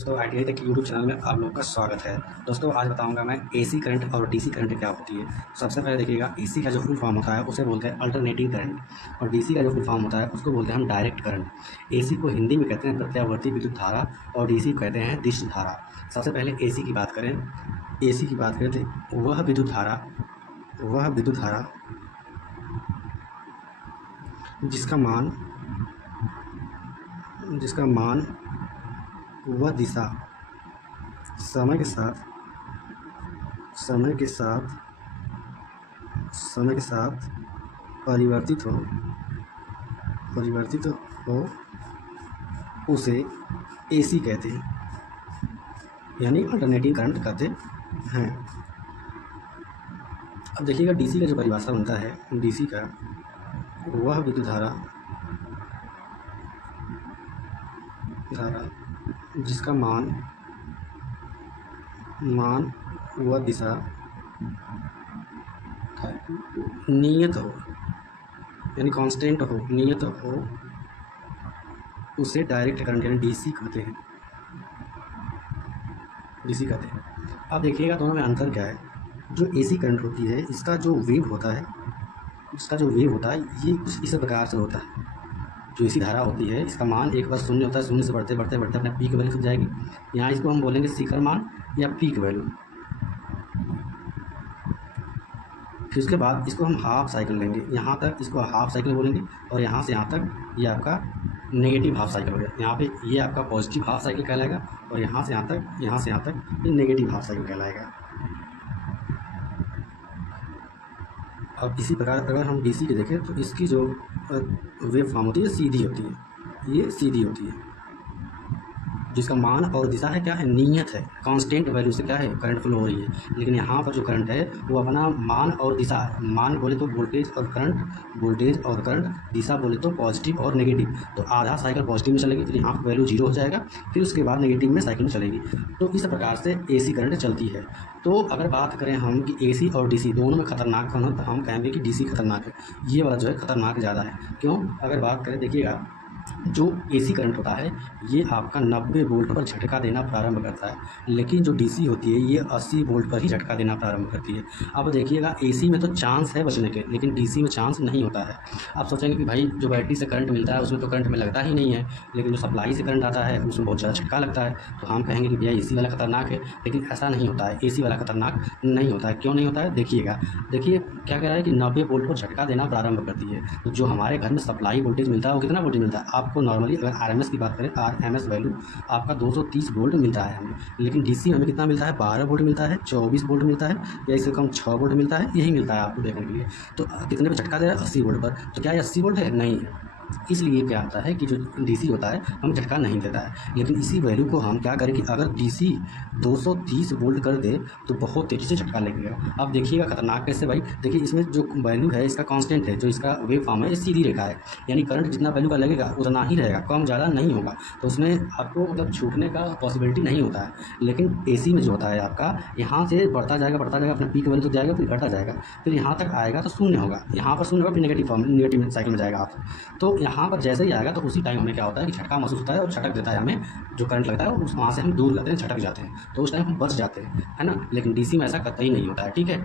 दोस्तों ITI take YouTube channel में आप लोगों का स्वागत है। दोस्तों आज बताऊंगा मैं एसी करंट और डीसी करंट क्या होती है। सबसे पहले देखिएगा, एसी का जो फुल फॉर्म होता है उसे बोलते हैं अल्टरनेटिंग करंट और डीसी का जो फुल फॉर्म होता है उसको बोलते हैं हम डायरेक्ट करंट। एसी को हिंदी में कहते हैं प्रत्यावर्ती विद्युत धारा और डीसी को कहते हैं दिश धारा। सबसे पहले एसी की बात करें, एसी की बात करें तो वह विद्युत धारा जिसका मान वह दिशा समय के साथ परिवर्तित हो उसे एसी कहते हैं, यानी अल्टरनेटिंग करंट कहते हैं। अब देखिएगा डीसी का जो परिभाषा बनता है, डीसी का वह विद्युत धारा जिसका मान व दिशा नियत हो, यानी कांस्टेंट हो, नियत हो, उसे डायरेक्ट करंट यानी डीसी कहते हैं। अब देखिएगा दोनों में अंतर क्या है। जो एसी करंट होती है इसका जो वेव होता है ये कुछ इस प्रकार से होता है। जो एसी धारा होती है इसका मान एक बार शून्य होता है, शून्य से बढ़ते बढ़ते बढ़ते अपने पीक वैल्यू तक जाएगी। यहाँ इसको हम बोलेंगे शिखर मान या पीक वैल्यू। फिर उसके बाद इसको हम हाफ साइकिल लेंगे, यहाँ तक इसको हाफ साइकिल बोलेंगे और यहाँ से यहाँ तक ये आपका नेगेटिव हाफ साइकिल हो गया। यहाँ पे ये आपका पॉजिटिव हाफ साइकिल कहलाएगा और यहाँ से यहाँ तक ये नेगेटिव हाफ साइकिल कहलाएगा। अब इसी प्रकार अगर हम डीसी के देखें तो इसकी जो वेव फॉर्म होती है सीधी होती है, ये सीधी होती है। जिसका मान और दिशा है क्या है, नियत है, कांस्टेंट वैल्यू से क्या है करंट फ्लो हो रही है। लेकिन यहाँ पर जो करंट है वो अपना मान और दिशा, मान बोले तो वोल्टेज और करंट, दिशा बोले तो पॉजिटिव और नेगेटिव। तो आधा साइकिल पॉजिटिव में चलेगी, फिर यहाँ पर वैल्यू 0 हो जाएगा, फिर उसके बाद नेगेटिव में साइकिल में चलेगी। तो इस प्रकार से एसी करंट चलती है। तो अगर बात करें हम कि एसी और डीसी दोनों में खतरनाक कौन है, तो हम कहेंगे कि डीसी खतरनाक है। ये वाला जो है खतरनाक ज़्यादा है। क्यों? अगर बात करें, देखिएगा जो एसी करंट होता है ये आपका 90 वोल्ट पर झटका देना प्रारंभ करता है, लेकिन जो डीसी होती है ये 80 वोल्ट पर ही झटका देना प्रारंभ करती है। अब देखिएगा एसी में तो चांस है बचने के, लेकिन डीसी में चांस नहीं होता है। आप सोचेंगे कि भाई जो बैटरी से करंट मिलता है उसमें तो करंट में लगता ही नहीं है, लेकिन जो सप्लाई से करंट आता है उसमें बहुत ज़्यादा झटका लगता है। तो हम कहेंगे कि भैया एसी वाला खतरनाक है, लेकिन ऐसा नहीं होता है। एसी वाला खतरनाक नहीं होता है। क्यों नहीं होता है? देखिए क्या कह रहा है कि 90 वोल्ट पर झटका देना प्रारंभ करती है। तो जो हमारे घर में सप्लाई वोल्टेज मिलता है वो कितना वोल्टेज मिलता है आपको? नॉर्मली अगर आरएमएस की बात करें, आरएमएस वैल्यू आपका 230 वोल्ट मिलता है हमें, लेकिन डीसी में हमें कितना मिलता है? 12 वोल्ट मिलता है, 24 वोल्ट मिलता है, या इससे कम 6 वोल्ट मिलता है। यही मिलता है आपको देखने के लिए। तो कितने पे झटका दे रहा है? 80 वोल्ट पर। तो क्या ये 80 वोल्ट है? नहीं है। इसलिए क्या होता है कि जो डीसी होता है हमें झटका नहीं देता है। लेकिन इसी वैल्यू को हम क्या करें कि अगर डीसी 230 वोल्ट कर दे तो बहुत तेज़ी से झटका लगेगा। अब देखिएगा खतरनाक कैसे भाई। देखिए इसमें जो वैल्यू है इसका कांस्टेंट है, जो इसका वेव फॉर्म है ये सीधी रेखा है, यानी करंट जितना वैल्यू का लगेगा उतना ही रहेगा, कम ज़्यादा नहीं होगा। तो उसमें आपको मतलब छूटने का पॉसिबिलिटी नहीं होता है। लेकिन एसी में जो होता है आपका यहाँ से बढ़ता जाएगा अपने पीक वैल्यू तक जाएगा, फिर घटता जाएगा, फिर यहाँ तक आएगा तो शून्य होगा, यहाँ पर शून्य होगा, फिर नेगेटिव साइकिल में जाएगा आप। तो यहाँ पर जैसे ही आएगा तो उसी टाइम हमें क्या होता है कि झटका महसूस होता है और झटक देता है हमें। जो करंट लगता है उस वहाँ से हम दूर जाते हैं, झटक जाते हैं, तो उस टाइम हम बच जाते हैं, है ना। लेकिन डीसी में ऐसा कतई नहीं होता है, ठीक है।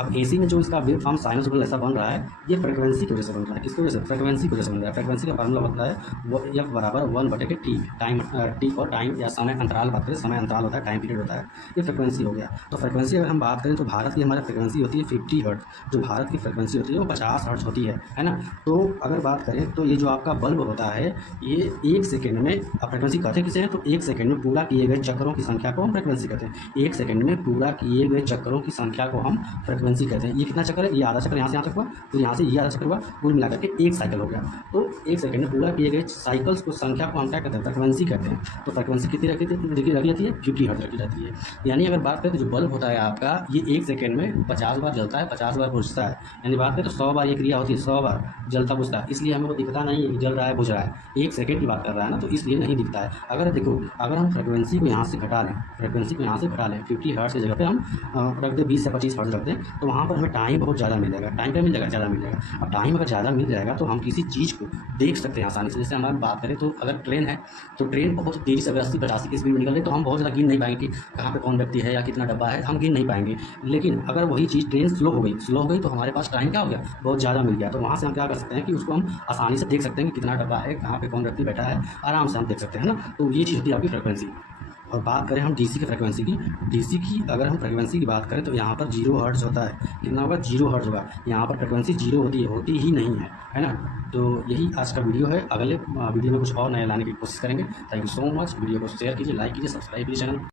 अब एसी में जो इसका वेव फॉर्म साइनसॉइडल ऐसा बन रहा है ये फ्रिक्वेंसी की वजह से बन रहा है। किसकी वजह से? फ्रिक्वेंसी की वजह से बन रहा है। फ्रिक्वेंसी का फार्मूला होता है वो F बराबर 1/T, टाइम टी और टाइम या समय अंतराल बात करें, समय अंतराल होता है, टाइम पीरियड होता है, ये फ्रिक्वेंसी हो गया। तो फ्रिक्वेंसी अगर हम बात करें तो भारत की हमारी फ्रिक्वेंसी होती है 50 हर्ट्ज। जो भारत की फ्रिक्वेंसी होती है वो 50 हर्ट्ज होती है ना। तो अगर बात करें तो ये जो आपका बल्ब होता है ये 1 सेकंड में, आप फ्रिक्वेंसी कहते हैं किसे हैं? तो 1 सेकंड में पूरा किए गए चक्रों की संख्या को हम फ्रिक्वेंसी कहते हैं। 1 सेकंड में पूरा किए गए चक्रों की संख्या को हम फ्रिक्वेंसी कहते हैं। ये कितना चक्कर है? ये आधा चक्कर यहाँ से यहाँ तक हुआ, फिर यहाँ से ये आधा चक्कर हुआ, कुल मिलाकर के 1 साइकिल हो गया। तो 1 सेकंड में पूरा किए गए साइकिल्स को संख्या को हम क्या कहते हैं? फ्रिक्वेंसी कहते हैं। तो फ्रिक्वेंसी कितनी रखी जाती है? 50 हर्ट्ज रखी जाती है। यानी अगर बात करें तो जो बल्ब होता है आपका ये 1 सेकंड में 50 बार जलता है, 50 बार बुझता है। यानी बात करें तो 100 बार ये क्रिया होती है, 100 बार जलता बुझता है। इसलिए हमें वो दिखता दिखता नहीं है कि जल रहा है बुझ रहा है, 1 सेकंड की बात कर रहा है ना, तो इसलिए नहीं दिखता है। अगर देखो, अगर हम फ्रीक्वेंसी को यहाँ से घटा लें, फ्रीक्वेंसी को यहाँ से घटा लें, 50 हर्ट्ज़ की जगह पे हम रख दें 20 से 25 हर्ट्ज़ रख दें, तो वहाँ पर हमें टाइम बहुत ज़्यादा मिल जाएगा। टाइम क्या मिल जाएगा? ज़्यादा मिल जाएगा। अब टाइम अगर ज़्यादा मिल जाएगा तो हम किसी चीज़ को देख सकते हैं आसानी से। जैसे हम बात करें तो अगर ट्रेन है, तो ट्रेन बहुत तेज़ी से अगर 80-85 की स्पीड में निकल रही है, तो हम बहुत ज़्यादा गिन नहीं पाएंगे कि कहाँ पे कौन व्यक्ति है या कितना डब्बा है, हम गिन नहीं पाएंगे। लेकिन अगर वही चीज़ ट्रेन स्लो हो गई तो हमारे पास टाइम क्या हो गया? बहुत ज़्यादा मिल गया। तो वहाँ से हम क्या कर सकते हैं कि उसको हम आसानी से देख सकते हैं कि कितना डब्बा है, कहाँ पे कौन व्यक्ति बैठा है, आराम से हम देख सकते हैं ना। तो ये चीज़ होती है आपकी फ्रीक्वेंसी। और बात करें हम डीसी की फ्रीक्वेंसी की, डीसी की अगर हम फ्रीक्वेंसी की बात करें तो यहाँ पर 0 हर्ट्ज़ होता है। कितना होगा? 0 हर्ट्ज़ होगा। यहाँ पर फ्रीक्वेंसी 0 होती ही नहीं है ना। तो यही आज का वीडियो है। अगले वीडियो में कुछ और नया लाने की कोशिश करेंगे। Thank you so much. Video को शेयर कीजिए, लाइक कीजिए, सब्सक्राइब कीजिए चैनल।